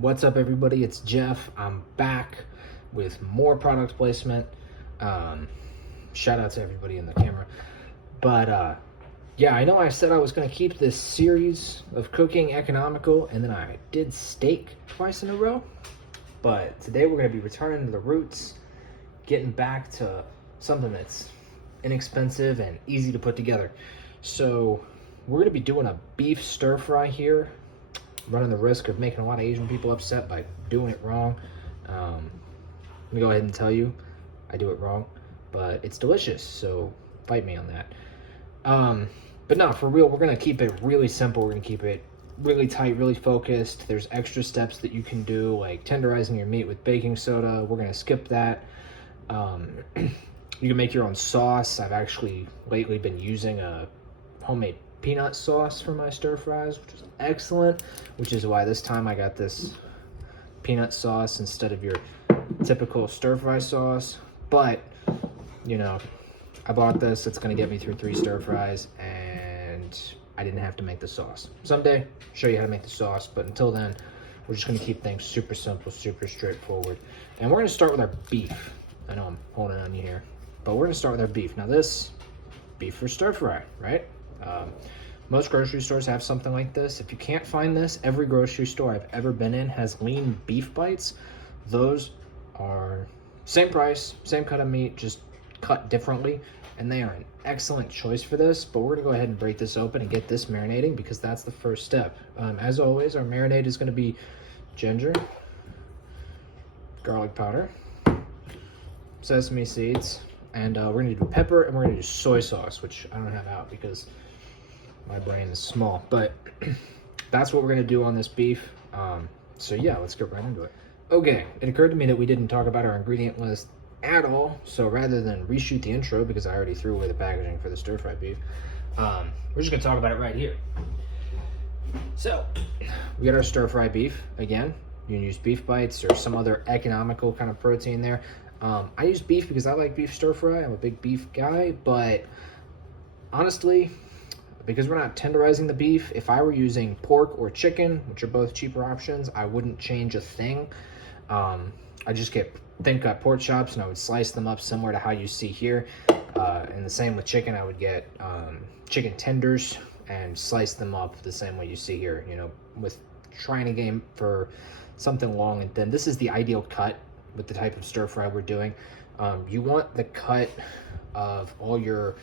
What's up, everybody? It's Jeff. I'm back with more product placement. Shout out to everybody in the camera. But yeah, I know I said I was going to keep this series of cooking economical, and then I did steak twice in a row. But today we're going to be returning to the roots, getting back to something that's inexpensive and easy to put together. So we're going to be doing a beef stir fry here, running the risk of making a lot of Asian people upset by doing it wrong. Let me go ahead and tell you, I do it wrong, but it's delicious, so fight me on that. But no, for real, we're gonna keep it really simple. We're gonna keep it really tight, really focused. There's extra steps that you can do, like tenderizing your meat with baking soda. We're gonna skip that. You can make your own sauce. I've actually lately been using a homemade peanut sauce for my stir fries, which is excellent, which is why this time I got this peanut sauce instead of your typical stir fry sauce. But you know, I bought this. It's gonna get me through 3 stir fries, and I didn't have to make the sauce. Someday I'll show you how to make the sauce, but until then we're just gonna keep things super simple, super straightforward. And we're gonna start with our beef. I know I'm holding on you here, but we're gonna start with our beef. Now this beef for stir fry, right? Most grocery stores have something like this. If you can't find this, every grocery store I've ever been in has lean beef bites. Those are same price, same cut of meat, just cut differently, and they are an excellent choice for this. But we're gonna go ahead and break this open and get this marinating, because that's the first step. As always, our marinade is gonna be ginger, garlic powder, sesame seeds, and we're gonna do pepper, and we're gonna do soy sauce, which I don't have out because my brain is small. But that's what we're gonna do on this beef. So yeah, let's get right into it. Okay, it occurred to me that we didn't talk about our ingredient list at all, so rather than reshoot the intro, because I already threw away the packaging for the stir fry beef, we're just gonna talk about it right here. So we got our stir fry beef. Again, you can use beef bites or some other economical kind of protein there. I use beef because I like beef stir fry. I'm a big beef guy, but honestly, because we're not tenderizing the beef, if I were using pork or chicken, which are both cheaper options, I wouldn't change a thing. I just get thin cut pork chops, and I would slice them up similar to how you see here. And the same with chicken, I would get chicken tenders and slice them up the same way you see here, you know, with trying to game for something long and thin. This is the ideal cut with the type of stir fry we're doing. You want the cut of all your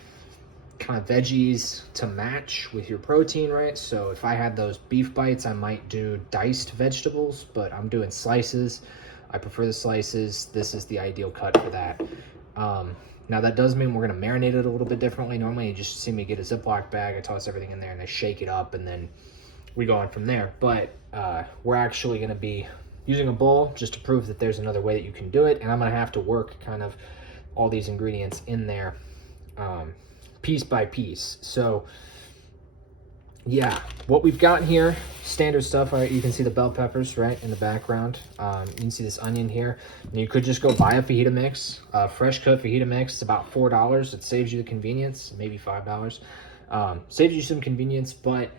kind of veggies to match with your protein, right? So if I had those beef bites, I might do diced vegetables, but I'm doing slices. I prefer the slices. This is the ideal cut for that. Now that does mean we're gonna marinate it a little bit differently. Normally you just see me get a Ziploc bag, I toss everything in there and I shake it up, and then we go on from there. But we're actually gonna be using a bowl just to prove that there's another way that you can do it, and I'm gonna have to work kind of all these ingredients in there piece by piece. So yeah, what we've got here, standard stuff, right? You can see the bell peppers right in the background. You can see this onion here. And you could just go buy a fajita mix, fresh cut fajita mix. It's about $4. It saves you the convenience, maybe $5. Saves you some convenience, but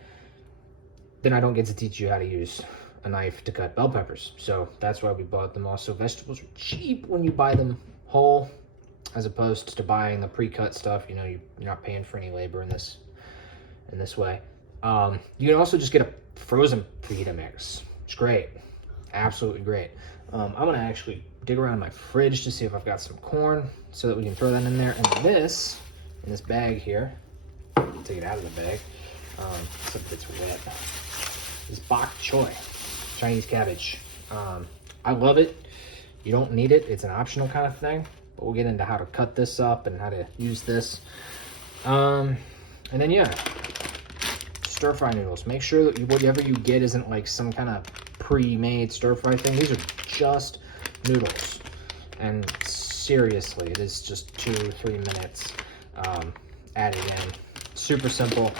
then I don't get to teach you how to use a knife to cut bell peppers. So that's why we bought them. Also, vegetables are cheap when you buy them whole, as opposed to buying the pre-cut stuff. You know, you're not paying for any labor in this way. You can also just get a frozen fajita mix. It's great, absolutely great. I'm gonna actually dig around my fridge to see if I've got some corn so that we can throw that in there. And this, in this bag here, take it out of the bag, except it's wet. This bok choy, Chinese cabbage. I love it. You don't need it, it's an optional kind of thing, but we'll get into how to cut this up and how to use this. And then yeah, stir fry noodles. Make sure that whatever you get isn't like some kind of pre-made stir fry thing. These are just noodles, and seriously, it is just 2-3 minutes added in. Super simple.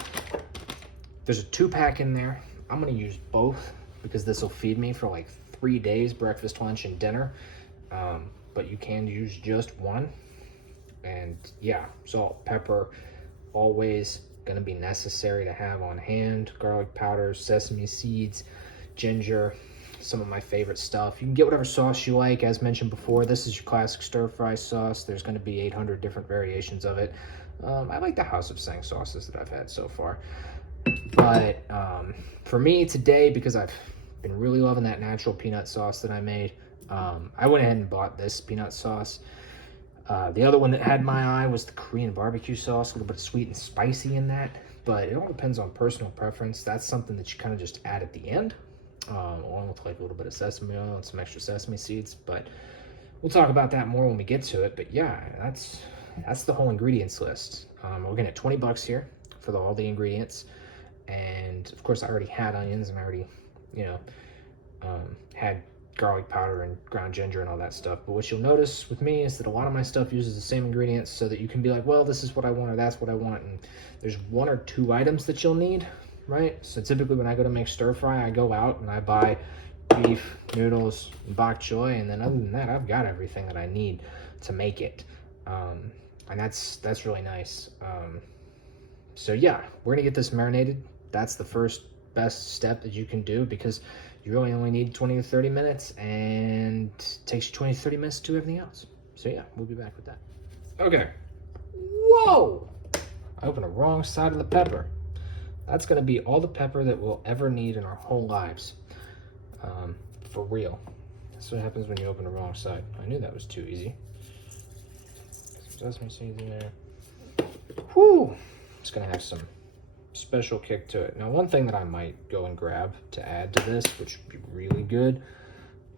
There's a 2-pack in there. I'm gonna use both because this will feed me for like 3 days, breakfast, lunch, and dinner. But you can use just one. And yeah, salt, pepper, always gonna be necessary to have on hand. Garlic powder, sesame seeds, ginger. some of my favorite stuff. You can get whatever sauce you like. As mentioned before, this is your classic stir-fry sauce. There's going to be 800 different variations of it. I like the House of Sang sauces that I've had so far. But for me today, because I've been really loving that natural peanut sauce that I made, I went ahead and bought this peanut sauce. The other one that had my eye was the Korean barbecue sauce, a little bit of sweet and spicy in that, but it all depends on personal preference. That's something that you kind of just add at the end, along with like a little bit of sesame oil and some extra sesame seeds, but we'll talk about that more when we get to it. But yeah, that's the whole ingredients list. We're looking at 20 bucks here for all the ingredients, and of course I already had onions, and I already, you know, had garlic powder and ground ginger and all that stuff. But what you'll notice with me is that a lot of my stuff uses the same ingredients, so that you can be like, well, this is what I want or that's what I want, and there's 1 or 2 items that you'll need, right? So typically when I go to make stir fry, I go out and I buy beef, noodles, and bok choy, and then other than that, I've got everything that I need to make it. And that's really nice. So yeah, we're gonna get this marinated. That's the first best step that you can do, because you really only need 20 to 30 minutes, and it takes you 20 to 30 minutes to do everything else. So yeah, we'll be back with that. Okay. Whoa! I opened the wrong side of the pepper. That's gonna be all the pepper that we'll ever need in our whole lives. For real. That's what happens when you open the wrong side. I knew that was too easy. Some sesame seeds in there. Whew! It's gonna have some special kick to it. Now, one thing that I might go and grab to add to this, which would be really good,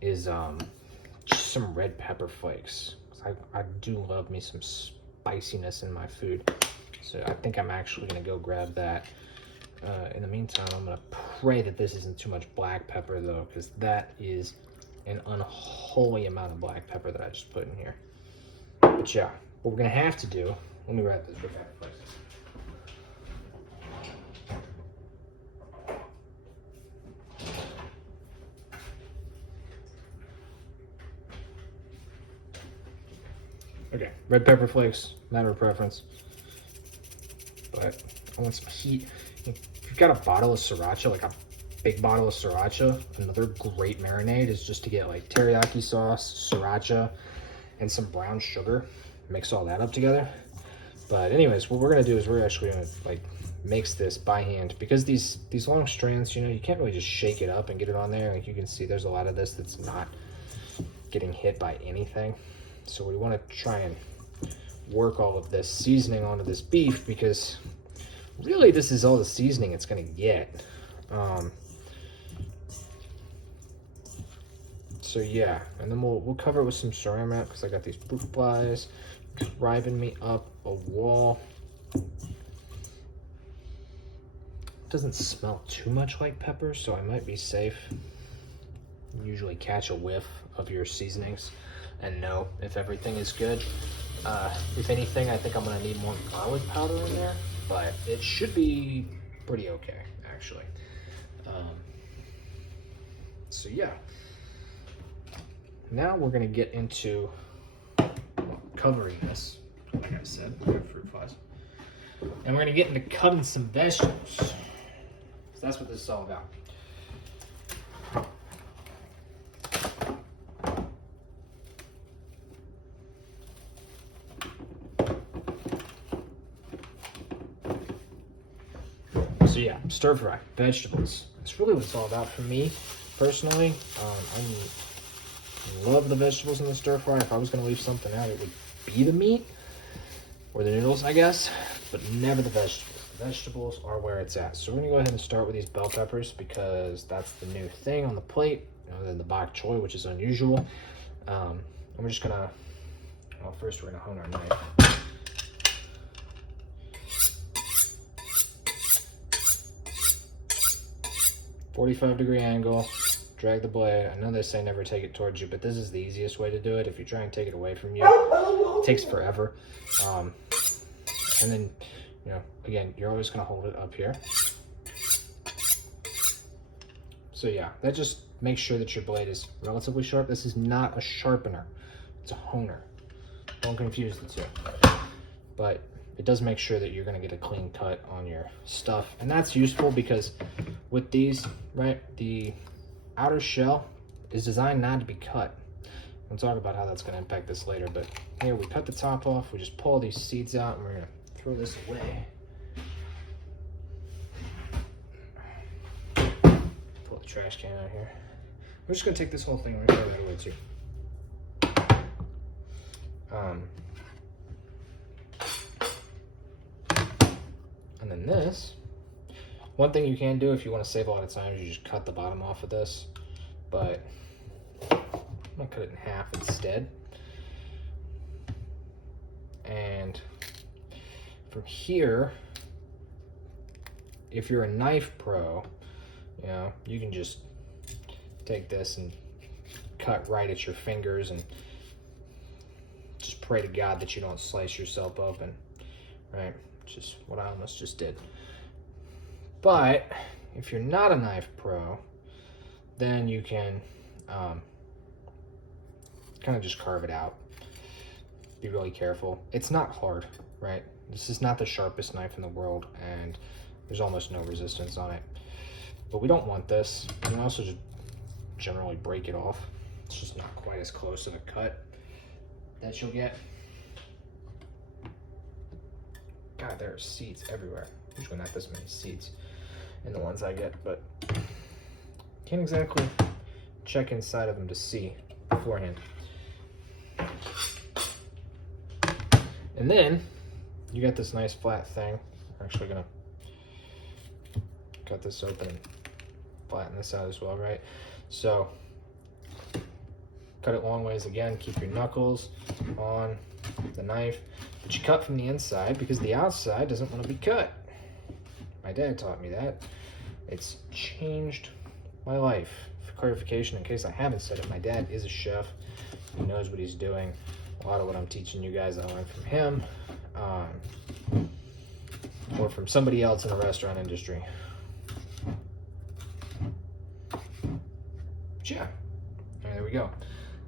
is just some red pepper flakes. I do love me some spiciness in my food. So I think I'm actually gonna go grab that. In the meantime, I'm gonna pray that this isn't too much black pepper though, because that is an unholy amount of black pepper that I just put in here. But yeah, what we're gonna have to do, let me grab this red pepper flakes. Okay, red pepper flakes, matter of preference. But I want some heat. If you've got a bottle of sriracha, like a big bottle of sriracha, another great marinade is just to get like teriyaki sauce, sriracha, and some brown sugar. Mix all that up together. But anyways, what we're gonna do is we're actually gonna like mix this by hand, because these long strands, you know, you can't really just shake it up and get it on there. Like you can see, there's a lot of this that's not getting hit by anything. So we want to try and work all of this seasoning onto this beef, because really this is all the seasoning it's going to get. So yeah, and then we'll cover it with some saran wrap, because I got these fruit flies driving me up a wall. Doesn't smell too much like pepper, so I might be safe. You usually catch a whiff of your seasonings and know if everything is good. If anything, I think I'm gonna need more garlic powder in there, but it should be pretty okay, actually. So yeah. Now we're gonna get into covering this, like I said, we have fruit flies. And we're gonna get into cutting some vegetables. So that's what this is all about. So yeah, stir fry, vegetables. That's really what it's all about for me, personally. I love the vegetables in the stir fry. If I was gonna leave something out, it would be the meat, or the noodles, I guess, but never the vegetables. The vegetables are where it's at. So we're gonna go ahead and start with these bell peppers, because that's the new thing on the plate, other than the bok choy, which is unusual. And we're just gonna, well, first we're gonna hone our knife. 45-degree angle, drag the blade. I know they say never take it towards you, but this is the easiest way to do it. If you try and take it away from you, it takes forever. And then, you know, again, you're always gonna hold it up here. So yeah, that just makes sure that your blade is relatively sharp. This is not a sharpener, it's a honer. Don't confuse the two. But it does make sure that you're gonna get a clean cut on your stuff. And that's useful because with these, right, the outer shell is designed not to be cut. We'll talk about how that's going to impact this later, but here we cut the top off, we just pull these seeds out, and we're going to throw this away. Pull the trash can out here. We're just going to take this whole thing and throw that away too. And then this, one thing you can do if you want to save a lot of time is you just cut the bottom off of this, but I'm going to cut it in half instead. And from here, if you're a knife pro, you know, you can just take this and cut right at your fingers and just pray to God that you don't slice yourself open, right? Just what I almost just did. But if you're not a knife pro, then you can kind of just carve it out. Be really careful. It's not hard, right? This is not the sharpest knife in the world, and there's almost no resistance on it. But we don't want this. You can also just generally break it off. It's just not quite as close of a cut that you'll get. God, there are seeds everywhere. Usually not this many seeds in the ones I get, but can't exactly check inside of them to see beforehand. And then you got this nice flat thing. We're actually gonna cut this open and flatten this out as well, right? So cut it long ways again, keep your knuckles on the knife, but you cut from the inside because the outside doesn't want to be cut. My dad taught me that. It's changed my life. For clarification, in case I haven't said it, my dad is a chef. He knows what he's doing. A lot of what I'm teaching you guys I learned from him, or from somebody else in the restaurant industry. But yeah, there we go.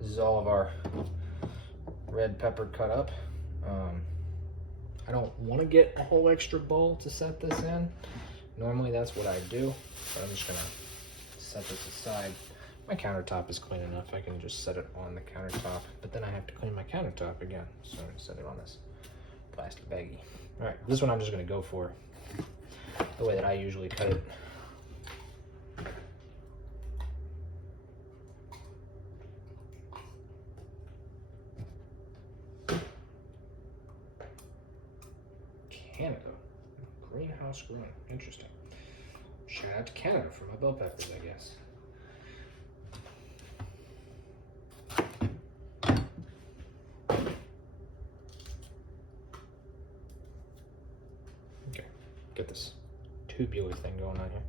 This is all of our red pepper cut up. I don't want to get a whole extra bowl to set this in. Normally that's what I do, but I'm just gonna set this aside. My countertop is clean enough. I can just set it on the countertop, but then I have to clean my countertop again. So I'm gonna set it on this plastic baggie. All right, this one I'm just gonna go for the way that I usually cut it. Canada, greenhouse grown, interesting. Shout out to Canada for my bell peppers, I guess. Okay, get this tubular thing going on here.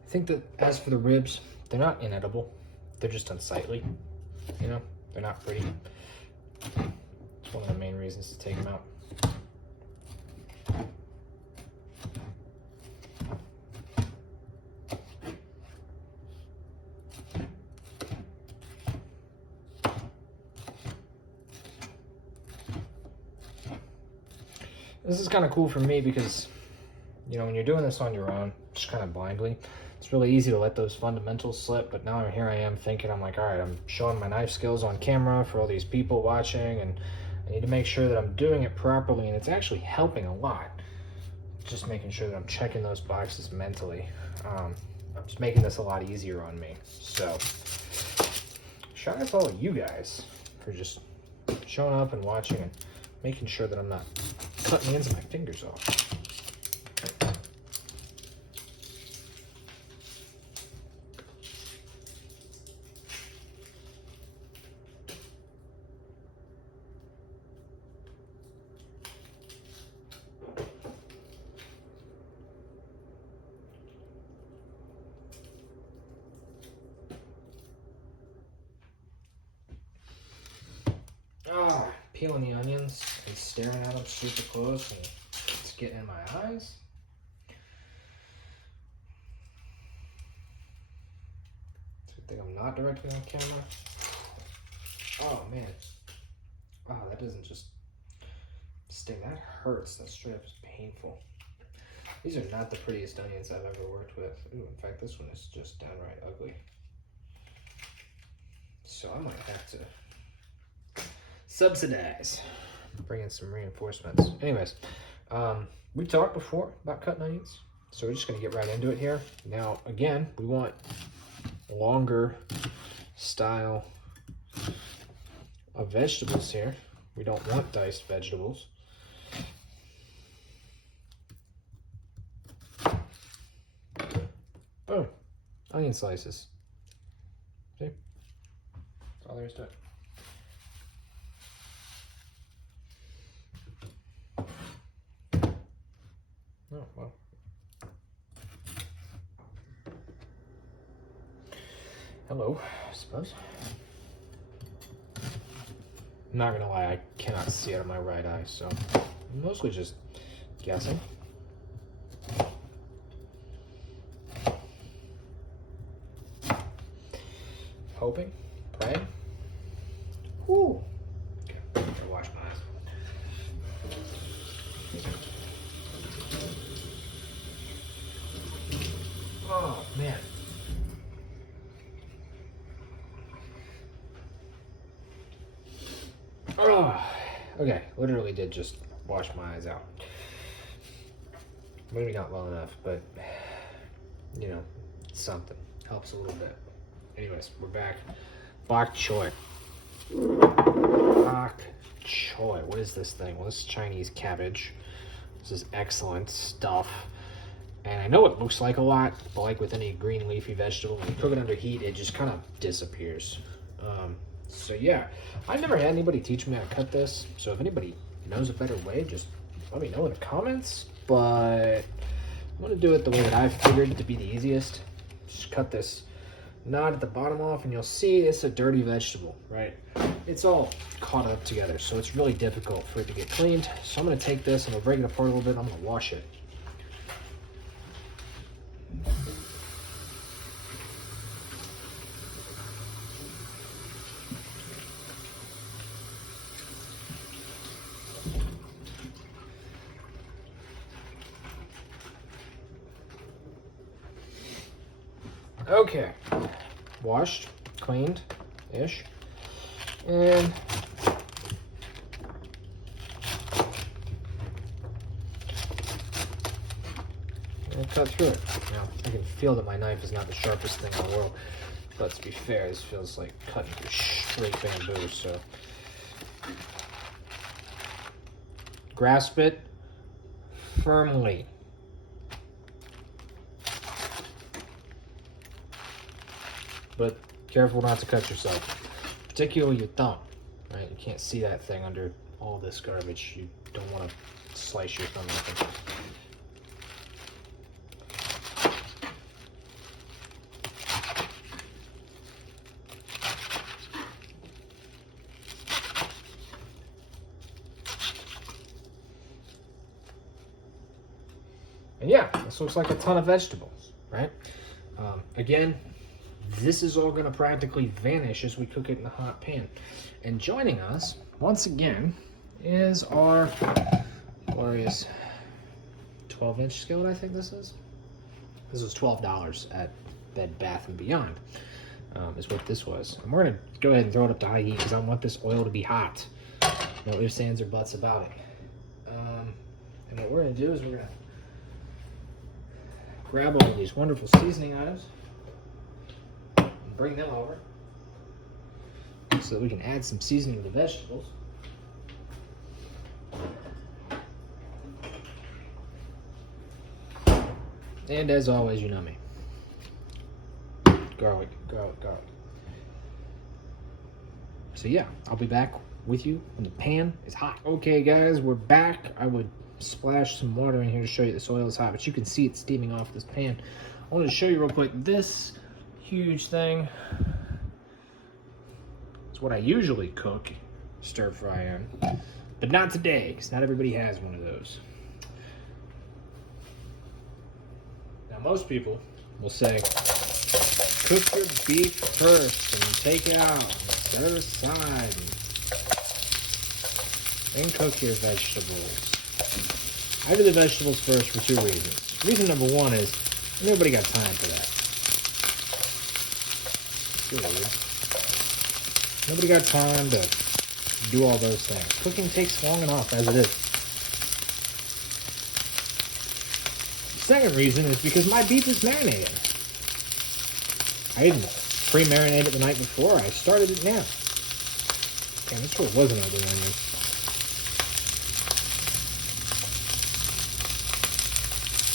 I think that as for the ribs, they're not inedible. They're just unsightly. You know, they're not pretty. It's one of the main reasons to take them out. This is kind of cool for me because, you know, when you're doing this on your own, just kind of blindly, it's really easy to let those fundamentals slip. But now here I am thinking, I'm like, all right, I'm showing my knife skills on camera for all these people watching, and I need to make sure that I'm doing it properly, and it's actually helping a lot. Just making sure that I'm checking those boxes mentally. It's making this a lot easier on me. So shout out to all of you guys for just showing up and watching and making sure that I'm not cutting the ends of my fingers off. Peeling the onions and staring at them super close, and it's getting in my eyes. It's a good thing I'm not directly on camera. Oh man. Wow, that doesn't just sting. That hurts. That straight up is painful. These are not the prettiest onions I've ever worked with. Ooh, in fact, this one is just downright ugly. So I might have to subsidize. Bring in some reinforcements. Anyways, we talked before about cutting onions, so we're just gonna get right into it here. Now, again, we want longer style of vegetables here. We don't want diced vegetables. Boom, onion slices. See? That's all there is to it. Oh, well. Hello, I suppose. I'm not gonna lie, I cannot see out of my right eye, so I'm mostly just guessing. Hoping, praying. Woo! Okay, I'm gonna wash my eyes. Oh, man. Oh, okay, literally did just wash my eyes out. Maybe not well enough, but, you know, something. Helps a little bit. Anyways, we're back. Bok choy. Bok choy. What is this thing? Well, this is Chinese cabbage. This is excellent stuff. And I know it looks like a lot, but like with any green leafy vegetable, when you cook it under heat, it just kind of disappears. So yeah, I've never had anybody teach me how to cut this. So if anybody knows a better way, just let me know in the comments. But I'm gonna do it the way that I've figured to be the easiest. Just cut this knot at the bottom off, and you'll see it's a dirty vegetable, right? It's all caught up together, so it's really difficult for it to get cleaned. So I'm gonna take this, I'm gonna break it apart a little bit, I'm gonna wash it. Okay, washed, cleaned-ish, and cut through it. Now, I can feel that my knife is not the sharpest thing in the world, but to be fair, this feels like cutting through straight bamboo, so. Grasp it firmly. But careful not to cut yourself, particularly your thumb, right? You can't see that thing under all this garbage. You don't want to slice your thumb open. And yeah, this looks like a ton of vegetables, right? Again, this is all going to practically vanish as we cook it in the hot pan. And joining us, once again, is our glorious 12-inch skillet, I think this is. This was $12 at Bed Bath & Beyond, is what this was. And we're going to go ahead and throw it up to high heat because I want this oil to be hot. No ifs, ands, or buts about it. And what we're going to do is we're going to grab all of these wonderful seasoning items, bring them over so that we can add some seasoning to the vegetables. And as always, you know me. Garlic, garlic, garlic. So yeah, I'll be back with you when the pan is hot. Okay guys, we're back. I would splash some water in here to show you this oil is hot, but you can see it steaming off this pan. I wanted to show you real quick this huge thing. It's what I usually cook stir fry in, but not today because not everybody has one of those. Now most people will say cook your beef first and take it out, set it aside, and cook your vegetables. I do the vegetables first for 2 reasons. Reason number 1 is nobody got time for that. Nobody got time to do all those things. Cooking takes long enough as it is. The second reason is because my beef is marinated. I didn't pre-marinate it the night before. I started it now. Damn, this one wasn't other onion.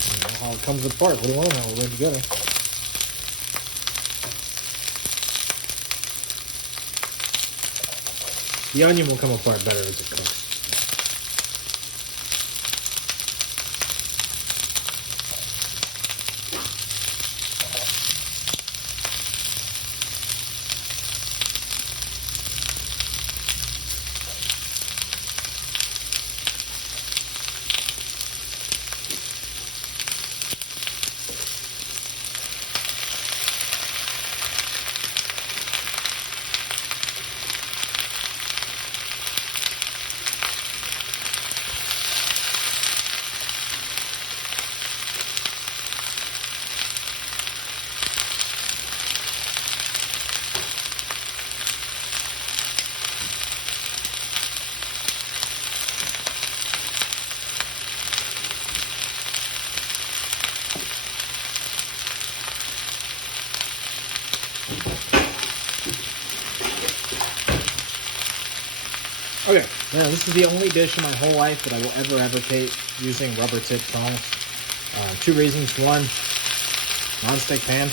I don't know how it comes apart. What do I know? We're ready to go. The onion will come apart better as it cooks. Okay, now this is the only dish in my whole life that I will ever advocate using rubber tip tongs. 2 reasons. 1, non-stick pan.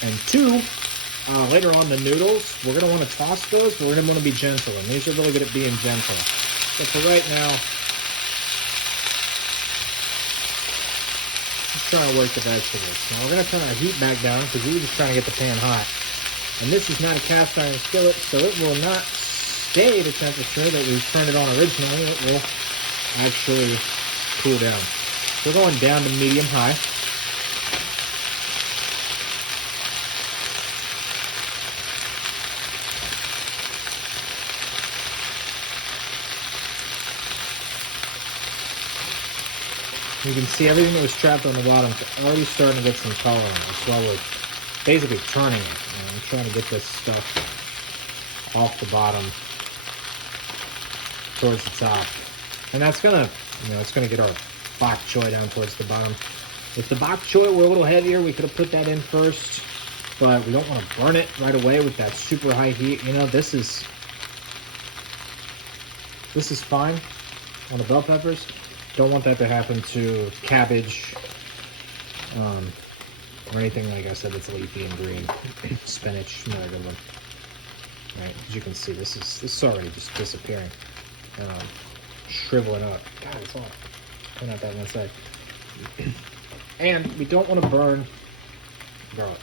And 2, later on the noodles, we're going to want to toss those, but we're going to want to be gentle. And these are really good at being gentle. But for right now, just trying to work the vegetables. Now we're going to turn our heat back down because we were just trying to get the pan hot. And this is not a cast iron skillet, so it will not stay the temperature that we turned it on originally. It will actually cool down. We're going down to medium high. You can see everything that was trapped on the bottom is already starting to get some color on it. That's why we're basically turning it. I'm trying to get this stuff off the bottom towards the top. And that's gonna, it's gonna get our bok choy down towards the bottom. If the bok choy were a little heavier, we could have put that in first, but we don't want to burn it right away with that super high heat. This is fine on the bell peppers. Don't want that to happen to cabbage, or anything, like I said, that's leafy and green. Spinach, another good one. Right, as you can see, this is already just disappearing, shriveling up. God, it's hot. Turn out that one side. And we don't want to burn garlic.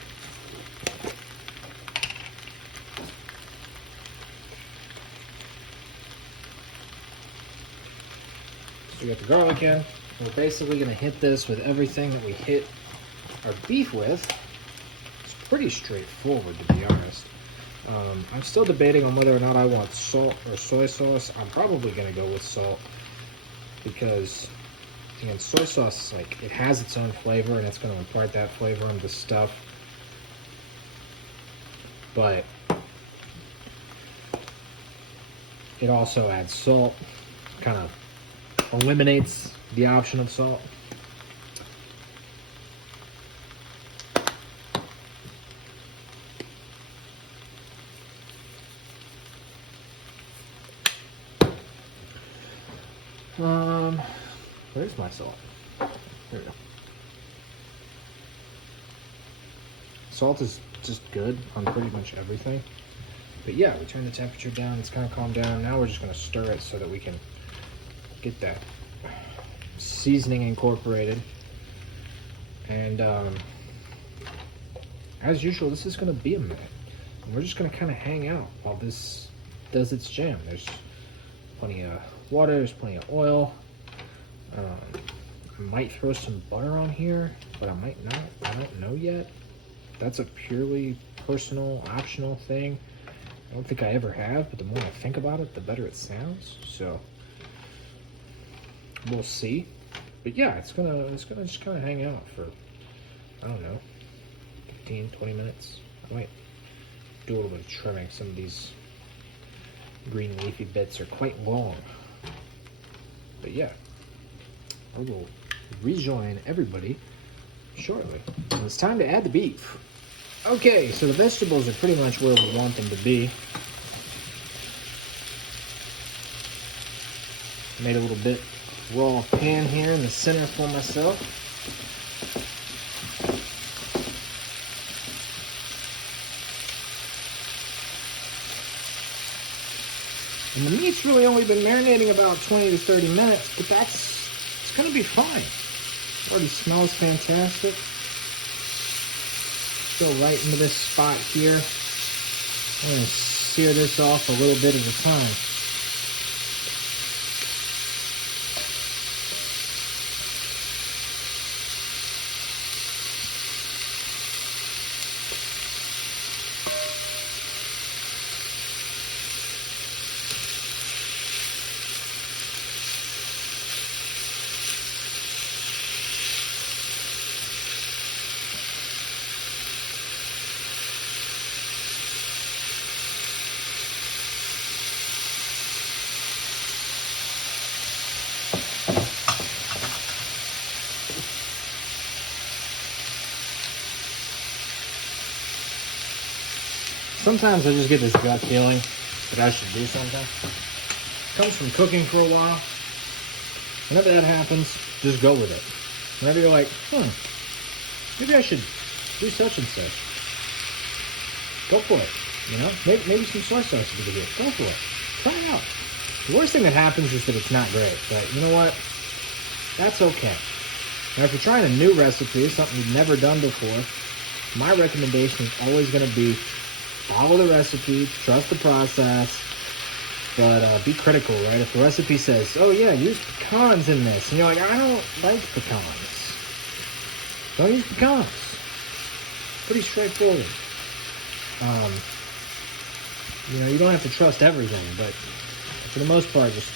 So we got the garlic in. We're basically going to hit this with everything that we hit our beef with. It's pretty straightforward, to be honest. I'm still debating on whether or not I want salt or soy sauce. I'm probably going to go with salt because, again, soy sauce, it has its own flavor and it's going to impart that flavor into stuff. But it also adds salt, kind of eliminates the option of salt. Where's my salt? There we go. Salt is just good on pretty much everything. But yeah, we turn the temperature down, it's kind of calmed down. Now we're just going to stir it so that we can get that seasoning incorporated. And as usual, this is going to be a minute. And we're just going to kind of hang out while this does its jam. There's plenty of water, there's plenty of oil. I might throw some butter on here, but I might not. I don't know yet. that's a purely personal, optional thing. I don't think I ever have, but the more I think about it, the better it sounds. So we'll see. But yeah, it's gonna just kind of hang out for, I don't know, 15, 20 minutes. I might do a little bit of trimming. Some of these green leafy bits are quite long. But yeah, I will rejoin everybody shortly. And it's time to add the beef. Okay, so the vegetables are pretty much where we want them to be. Made a little bit raw pan here in the center for myself. And the meat's really only been marinating about 20 to 30 minutes, but it's gonna be fine. It already smells fantastic. Go right into this spot here. I'm gonna sear this off a little bit at a time. Sometimes I just get this gut feeling that I should do something. It comes from cooking for a while. Whenever that happens, just go with it. Whenever you're like, maybe I should do such and such. Go for it. You know, maybe some soy sauce would be good. Go for it. Try it out. The worst thing that happens is that it's not great, but you know what? That's okay. Now, if you're trying a new recipe, something you've never done before, my recommendation is always going to be follow the recipe, trust the process, but be critical, right? If the recipe says, oh yeah, use pecans in this, and you're like, I don't like pecans, don't use pecans. Pretty straightforward. You know, you don't have to trust everything, but for the most part, just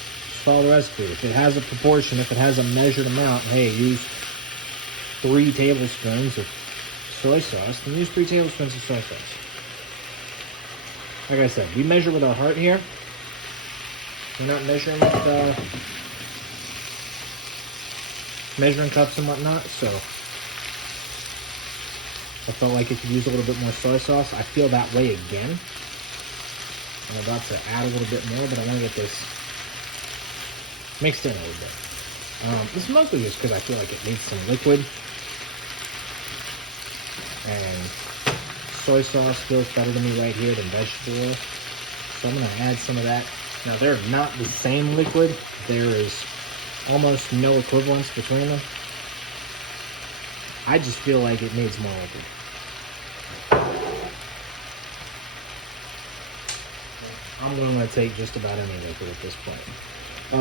follow the recipe. If it has a proportion, if it has a measured amount, hey, use 3 tablespoons of soy sauce, then use 3 tablespoons of soy sauce. Like I said, we measure with our heart here. We're not measuring with measuring cups and whatnot, so I felt like it could use a little bit more soy sauce. I feel that way again. I'm about to add a little bit more, but I want to get this mixed in a little bit. This is mostly just because I feel like it needs some liquid. And soy sauce feels better to me right here than vegetable oil. So I'm going to add some of that. Now, they're not the same liquid. There is almost no equivalence between them. I just feel like it needs more liquid. I'm willing to take just about any liquid at this point.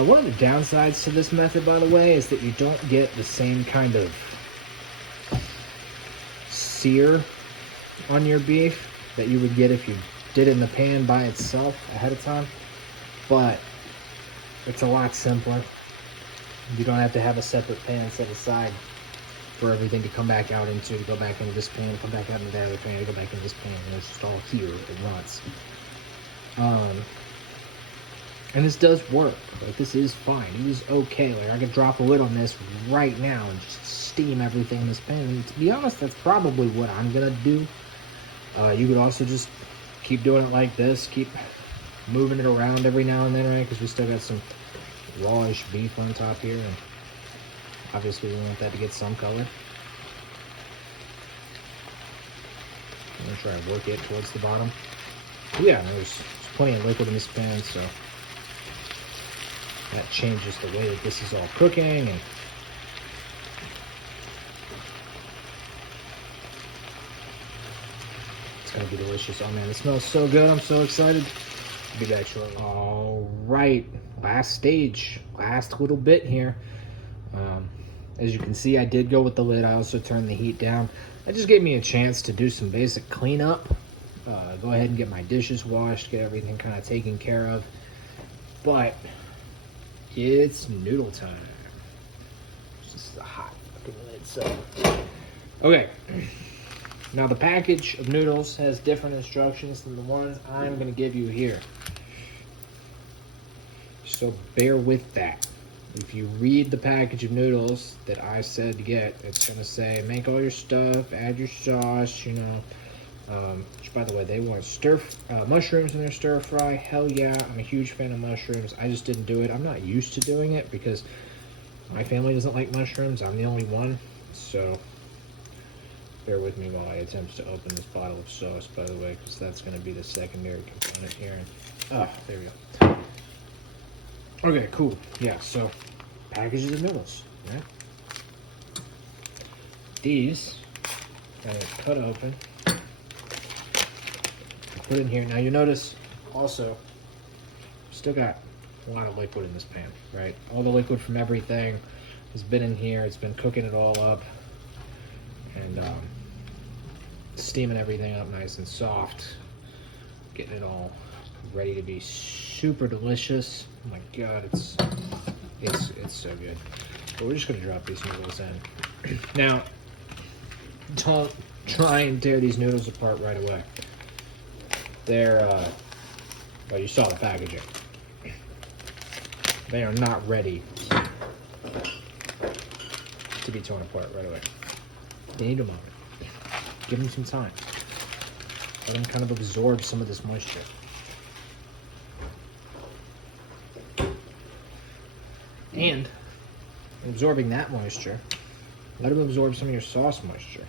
One of the downsides to this method, by the way, is that you don't get the same kind of sear on your beef that you would get if you did it in the pan by itself ahead of time. But it's a lot simpler. You don't have to have a separate pan set aside for everything to come back out into, to go back into this pan, to come back out into the other pan, to go back into this pan, and it's just all here at once. And this does work. Like, this is fine. It is okay. Like, I could drop a lid on this right now and just steam everything in this pan. And to be honest, that's probably what I'm gonna do. You could also just keep doing it like this. Keep moving it around every now and then, right? Because we still got some rawish beef on top here, and obviously we want that to get some color. I'm gonna try to work it towards the bottom. Yeah, there's plenty of liquid in this pan, so that changes the way that this is all cooking. And it's gonna be delicious. Oh man, it smells so good. I'm so excited. I'll be back shortly. All right, last stage, last little bit here. As you can see, I did go with the lid. I also turned the heat down. That just gave me a chance to do some basic cleanup. Go ahead and get my dishes washed, get everything kind of taken care of. But it's noodle time. This is a hot fucking lid, so. Okay. Now the package of noodles has different instructions than the ones I'm going to give you here. So bear with that. If you read the package of noodles that I said to get, it's going to say make all your stuff, add your sauce, you know. Which, by the way, they want mushrooms in their stir fry. Hell yeah, I'm a huge fan of mushrooms. I just didn't do it. I'm not used to doing it because my family doesn't like mushrooms. I'm the only one. So bear with me while I attempt to open this bottle of sauce, by the way, because that's going to be the secondary component here. Oh, there we go. Okay, cool. Yeah, so packages of noodles, right? These I cut open. Put in here. Now you notice also still got a lot of liquid in this pan, right? All the liquid from everything has been in here. It's been cooking it all up and steaming everything up nice and soft, getting it all ready to be super delicious. Oh my god, it's so good. But we're just gonna drop these noodles in. Now, don't try and tear these noodles apart right away. They're, well, you saw the packaging. They are not ready to be torn apart right away. They need a moment. Give them some time. Let them kind of absorb some of this moisture. And absorbing that moisture, let them absorb some of your sauce moisture.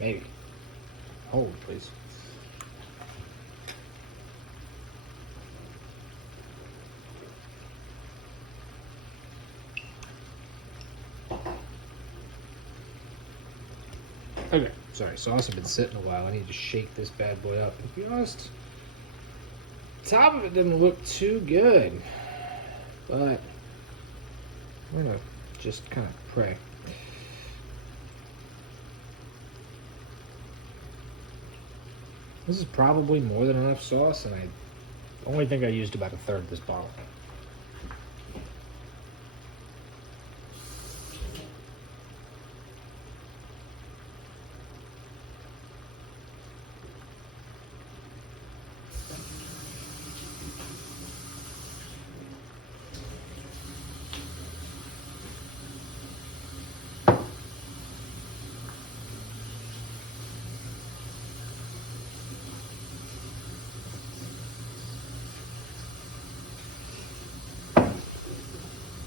Maybe. Hold, please. Okay, sorry, sauce has been sitting a while. I need to shake this bad boy up. To be honest, top of it didn't look too good, but we're gonna just kind of pray. This is probably more than enough sauce, and I only think I used about a third of this bottle.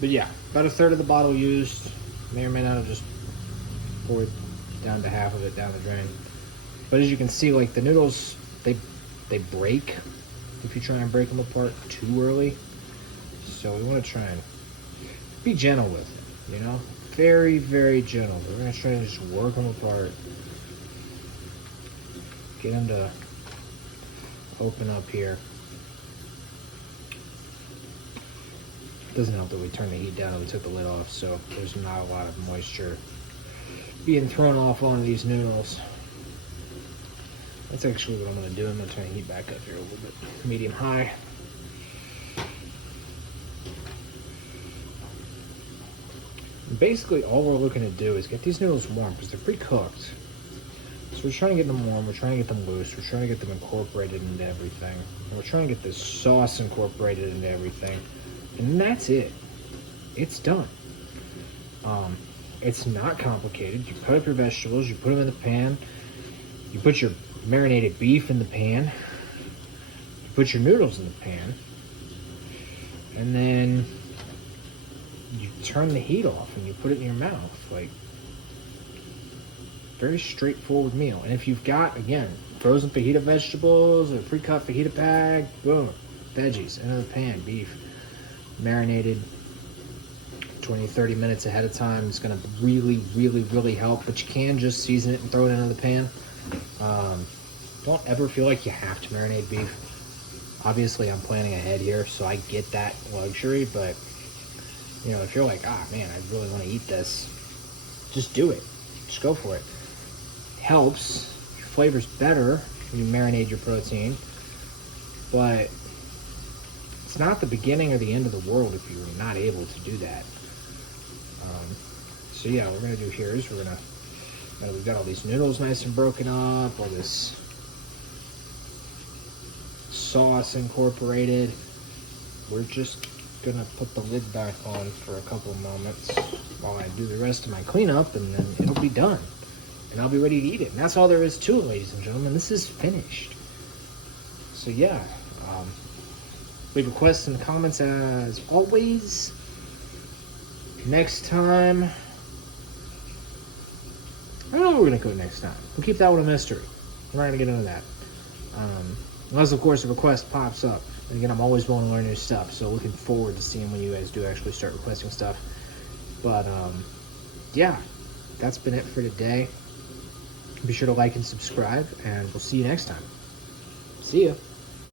But yeah, about a third of the bottle used. May or may not have just poured down to half of it down the drain. But as you can see, like the noodles, they break if you try and break them apart too early. So we want to try and be gentle with it, you know? Very, very gentle. We're going to try and just work them apart. Get them to open up here. Doesn't help that we turned the heat down and we took the lid off, so there's not a lot of moisture being thrown off onto these noodles. That's actually what I'm going to do. I'm going to turn the heat back up here a little bit. Medium high. Basically, all we're looking to do is get these noodles warm because they're pre-cooked. So we're trying to get them warm, we're trying to get them loose, we're trying to get them incorporated into everything. And we're trying to get this sauce incorporated into everything. And that's it. It's done. It's not complicated. You cut up your vegetables, you put them in the pan, you put your marinated beef in the pan, you put your noodles in the pan, and then you turn the heat off and you put it in your mouth. Like, very straightforward meal. And if you've got, again, frozen fajita vegetables or pre-cut fajita bag, boom, veggies into the pan, beef, marinated 20-30 minutes ahead of time. It's going to really help, but you can just season it and throw it into the pan. Don't ever feel like you have to marinate beef. Obviously, I'm planning ahead here, so I get that luxury, but, you know, if you're like, ah, man, I really want to eat this, just do it. Just go for it. Helps. Your flavor's better when you marinate your protein, but it's not the beginning or the end of the world if you're not able to do that. So yeah, what we're gonna do here is we've got all these noodles nice and broken up, all this sauce incorporated. We're just gonna put the lid back on for a couple of moments while I do the rest of my cleanup, and then it'll be done. And I'll be ready to eat it. And that's all there is to it, ladies and gentlemen. This is finished. So yeah, leave requests in the comments as always. Next time, I don't know where we're gonna go next time. We'll keep that one a mystery. We're not gonna get into that. Unless, of course, a request pops up. And again, I'm always willing to learn new stuff, so looking forward to seeing when you guys do actually start requesting stuff. But, yeah, that's been it for today. Be sure to like and subscribe, and we'll see you next time. See ya.